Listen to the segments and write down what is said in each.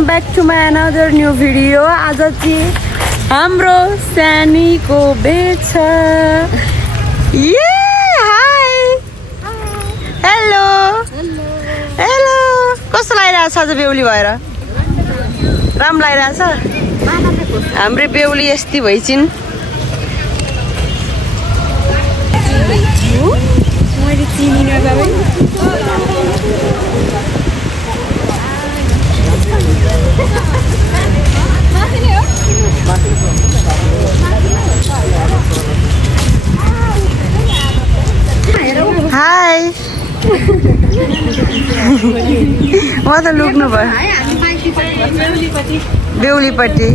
Welcome back to my another new video. आज चाहिँ हाम्रो सानीको बेच छ। Hi hello hello. कस्तो लागिरहेछ आज बेहुली भएर? राम्रो लागिरहेछ? हाम्रो बेहुली यस्तै भइछिन्। मैले चिनिन बाबा। हाई म त लुक्नु भयो बेहुलीपट्टि।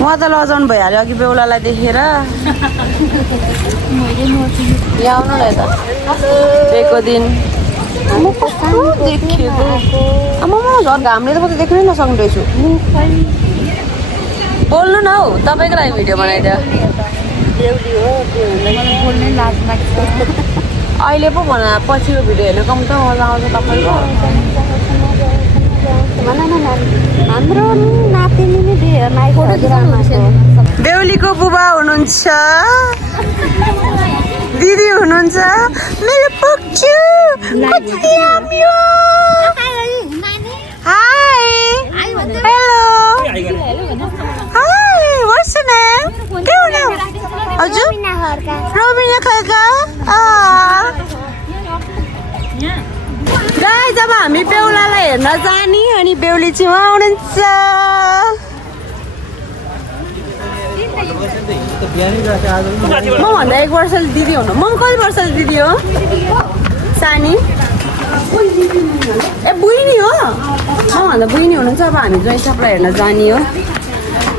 म त लजाउनु भइहाल्यो अघि बेहुलालाई देखेर। यहाँ आउनु ल यता। बेको दिन देखेको आमा झन् घामले त म त देख्नै नसक्ने रहेछु। बोल्नु न हौ, तपाईँको लागि भिडियो बनाइदियो। अहिले पो भन, पछिको भिडियो हेर्नु कम त मजा आउँछ तपाईँको। हाम्रो नातिनी नै बेहुलीको बुबा हुनुहुन्छ, दिदी हुनुहुन्छ, मेरो पुग्छु। Hi hello hi what's your name? के हो नाम? हजुर रोबिना खड्का। गाइस अब हामी बेहुलालाई हेर्न जाने अनि बेहुली चाहिँ उहाँ हुनुहुन्छ। मभन्दा 1 वर्ष दिदी हुनु। म कति वर्ष दिदी हो? सानी ए बुइनी हो। मभन्दा बुइनी हुनुहुन्छ। अब हामी ज्वाइँ सबलाई हेर्न जाने हो।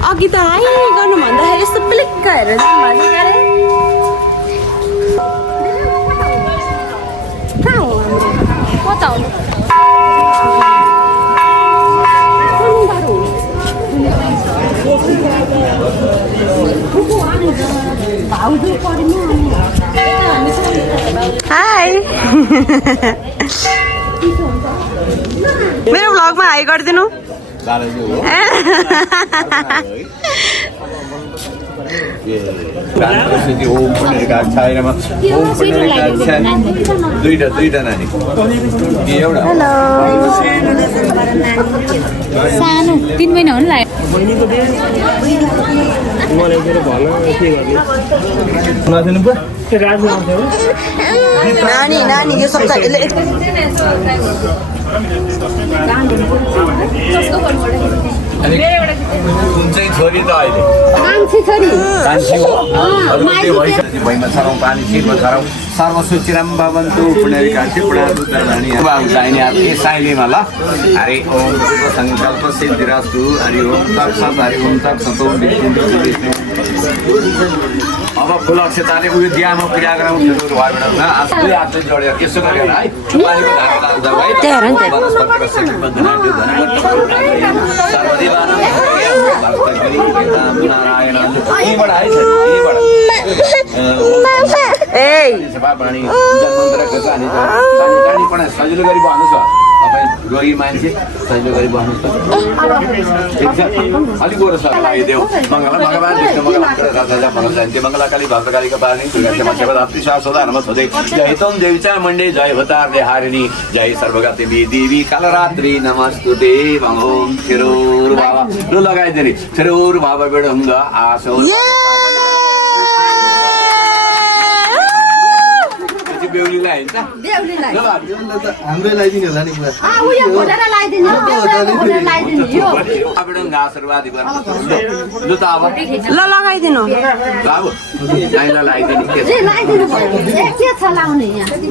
अघि त हाई गर्नु भन्दाखेरि यस्तो प्लिक्क हेरेर जानुभएको थियो। हाई मेरो भ्लगमा हाई गरिदिनु। सानो 3 महिना हुनु लाग्यो। नानी नानी यो सब कुन चाहिँ छोरी त अहिले भैमा छरौँ पानी शिरमा छरौँ सर्वसूचिराम भवन्तु पुण्यकाशी पुण्यरुद्रराणी चाहिने ए साइलीमा ल। हरि ओम सङ्कल्प सिद्धिरस्तु। हरि ओम तत्सत्। हरि ओम तत्सत्। ओम विष्णु। अब फुल अक्षताले उयो दियामा पूजा गराउँ खेतहरू भएर आफूले हातले जोडेर त्यसो गरेर है पानीको धारा लाग्छ सजिलो गरी भन्नुहोस्। तपाईँ रोगी मान्छे सजिलो गरी भन्नुहोस् त। ठिक छ अलिक गोरो सर लगाइदेऊ। मङ्गला भगवान् विष्णु मङ्गला मङ्गलाकाली भद्रकालीका पारिणी दुर्गा सेवा सदा नमः हुँदै जय तम देवी चा मण्डे जय भतार्दे हारिणी जय सर्वगते देवी कालरात्रि नमस्तुते ओम थिरोर बाबा लु लगाइदिने थिरोर बाबा बेडङ्ग आसो बेहुलीलाई हुन्छ हाम्रो लगाइदिनु होला नि पुरा आशीर्वाद गर्नु त अब ल लगाइदिनु। बाबु लगाइदिनु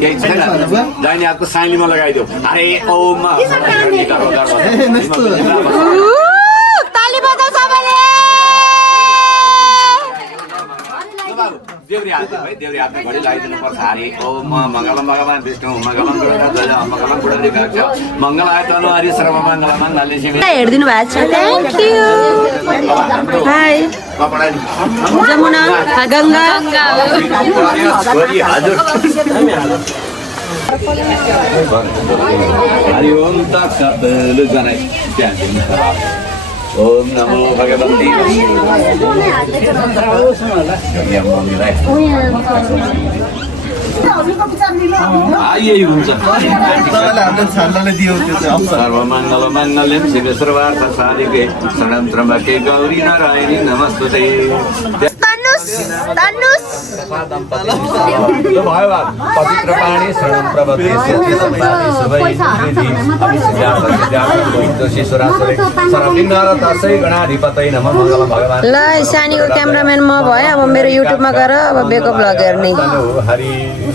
केही छैन। दाहिने हातको साइलीमा लगाइदेऊ। अरे ओम देउरी हात है देउरी हातमा घडी लगाइदिनु पर्छ। हरि ओम मङ्गलम भगवान् विष्णु मङ्गलम मङ्गलम मङ्गल आयतनु हरि सर्व मङ्गल मङ्गलले हेरिदिनु भएको छ। Thank you. High Jamuna Ganga हजुर हरि ओम तत्सत् लु जनाई त्यहाँ ओम नमो भगवते यहाँ मम्मीलाई यही हुन्छ तपाईँले हामीलाई छान्नले दियो त्यो चाहिँ अवसर सर्वमङ्गल मङ्गल्यं शिव सर्वार्थ साधिके शरणं त्र्यम्बके गौरी नारायणी नमस्ते भयो पवित्र पानी शरणं प्रपद्ये गणाधिपतये नमः मङ्गलं भगवान् ल सानीको क्यामेराम्यान म भएँ अब मेरो युट्युबमा गएर अब बेको ब्लग हेर्ने हरि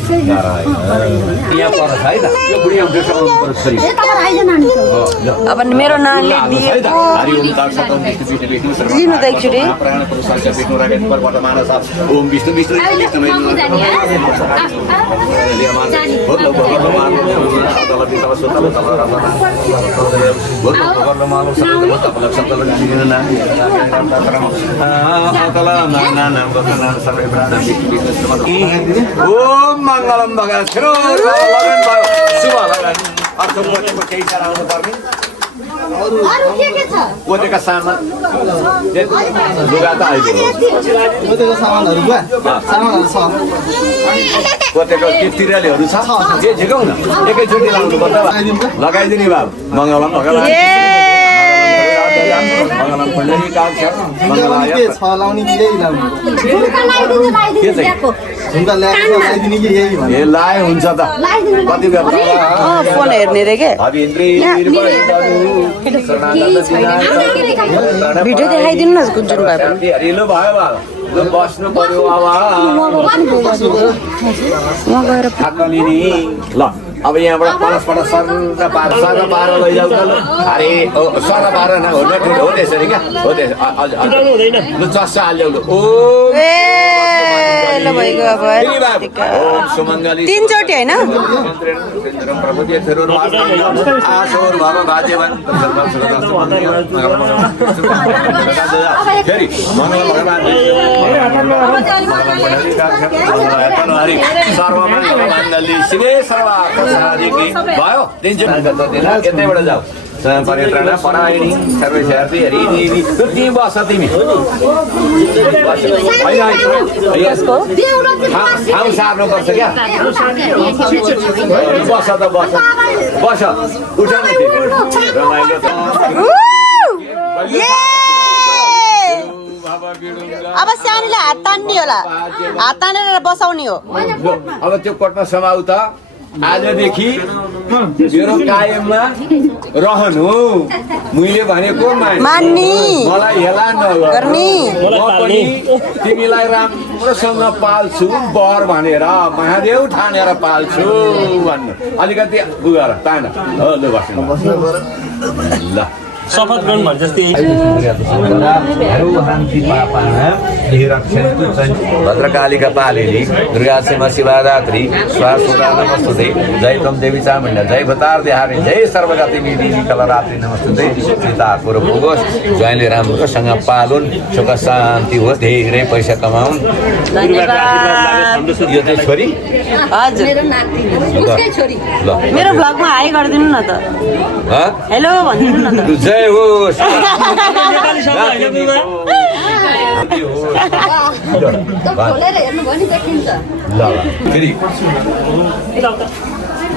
नारायण यहाँ पर है त यो बुढी आउँछ अब मेरो नानीले दिएको लिनु त एकचोटि प्राण पुरुष विष्णु राकेश पर्वत मानस ओम विष्णु विष्णु ओम मङ्गलम भगवान् लगन भयो शुभ लगन अर्को पोतेको केही सारा आउनु पर्ने पोतेका सामान लुगा त अहिले पोतेको सामानहरू क्या सामानहरू छ पोतेको तिरालीहरू छ के झिकाउ न एकैचोटि लाउनु पर्छ लगाइदिने बाबु मङ्गलम भगवान् मङ्गलम फण्डरी काक्ष मङ्गलाय के छ लाउने कि यही लाउने के चाहिँ झुम्का ल्याएर लगाइदिने कि यही भने ए लाए हुन्छ त कति फोन हेर्ने रे के भिडियो देखाइदिनु न जुन भए पनि हरिलो भयो बस्नु पर्यो म गएर ल अब यहाँबाट परस्पर सर पार लैजाउ त अरे सर पार न हो त्यसरी क्या हो त्यसो चस्सा हालिदेऊ ओ ल भइगयो अब सुमङ्गली तीनचोटि होइन फेरि सर्वमङ्गली शिवे सर्वा भयो यतैबाट जाऊ परित्रणा परायणी सर्वसार्थी हरिदेवी तिमी बस तिमी ठाउँ सार्नुपर्छ क्या बस त बस बस उठ न रमाइलो अब सानीले हात तान्ने होला हात तानेर बसाउने हो अब त्यो कोटमा समाउ त आजदेखि मेरो कायममा रहनु मैले भनेको मान्ने मलाई हेला नगर्ने म पनि तिमीलाई राम्रोसँग पाल्छु बर भनेर महादेव ठानेर पाल्छु भन्नु अलिकति उगार तान ल बस्नु ल शपथ गर्नु भने जस्तै भद्रकालिका पालिनी दुर्गा सेमा शिवादात्री स्वासुरा नमस्तुते जय तम देवी चामुण्डा जय भतार देहारी जय सर्वगति देवी कलरात्रि नमस्तुते सीतापुर पुगोस् ज्वाइँले राम्रोसँग पालुन् सुख शान्ति होस् धेरै पैसा कमाउन् यो चाहिँ छोरी हजुर मेरो भ्लगमा हाई गरिदिनु न त हेलो भनिदिनु न त जय होस्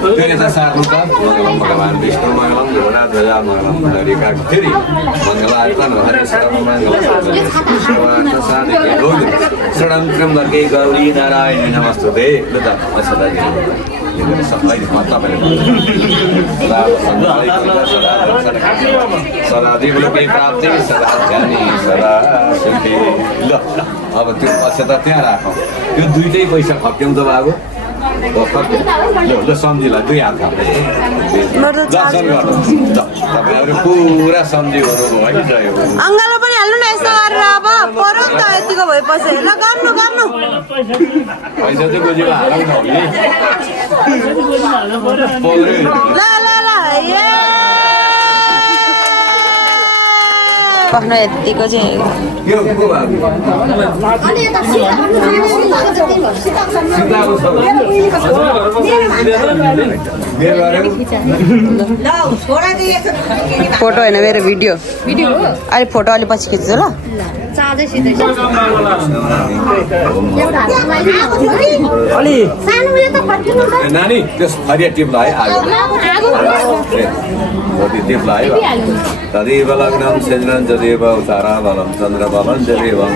फेरि त सार्नु त मङ्गलम भगवान् विष्णु मङ्गलम ध्रुवनाध्वजा मङ्गलम पुण्डरीका फेरि मङ्गलार्पण हरि शरणं त्र्यम्बके गौरी नारायणी नमस्तुते ल त सबलाई सदा देवलोके प्राप्ति सदा ज्ञानी सदा सुखी ल अब त्यो पैसा त त्यहाँ राखौँ त्यो दुइटै पैसा खप्यौँ त बाबु ल सम्झिलाई दुई हात खाँदै दर्शन गर्नु तपाईँहरू पुरा सम्झि हुनुभयो है जय हो अङ्गालो पनि हाल्नु न यस्तो गरेर अब परो नि त यतिको भएपछि ल गर्नु गर्नु पैसा चाहिँ गोजीमा हालौँ न ल ल ल पख्न यतिको चाहिँ यो को भयो सीताको छ फोटो होइन मेरो भिडियो अहिले फोटो अलि पछि खिच्छु ल नानी त्यस हरिया टिप लगायो टिप लगायो तदेव लग्नं चन्द्रं जदेव उतारा बलं चन्द्रबलं जदेवं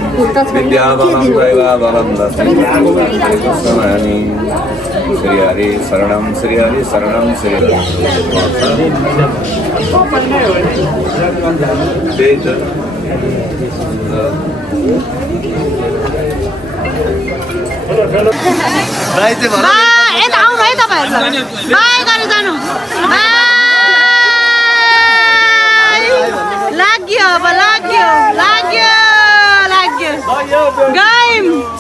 विद्याबलं दैवाबलं दशमी श्री हरि शरणं श्री हरि शरणं श्री भाइ चाहिँ भन यता आउनु है तपाईँहरू बाई गरेर जानु लाग्यो अब लाग्यो लाग्यो लाग्यो गयौँ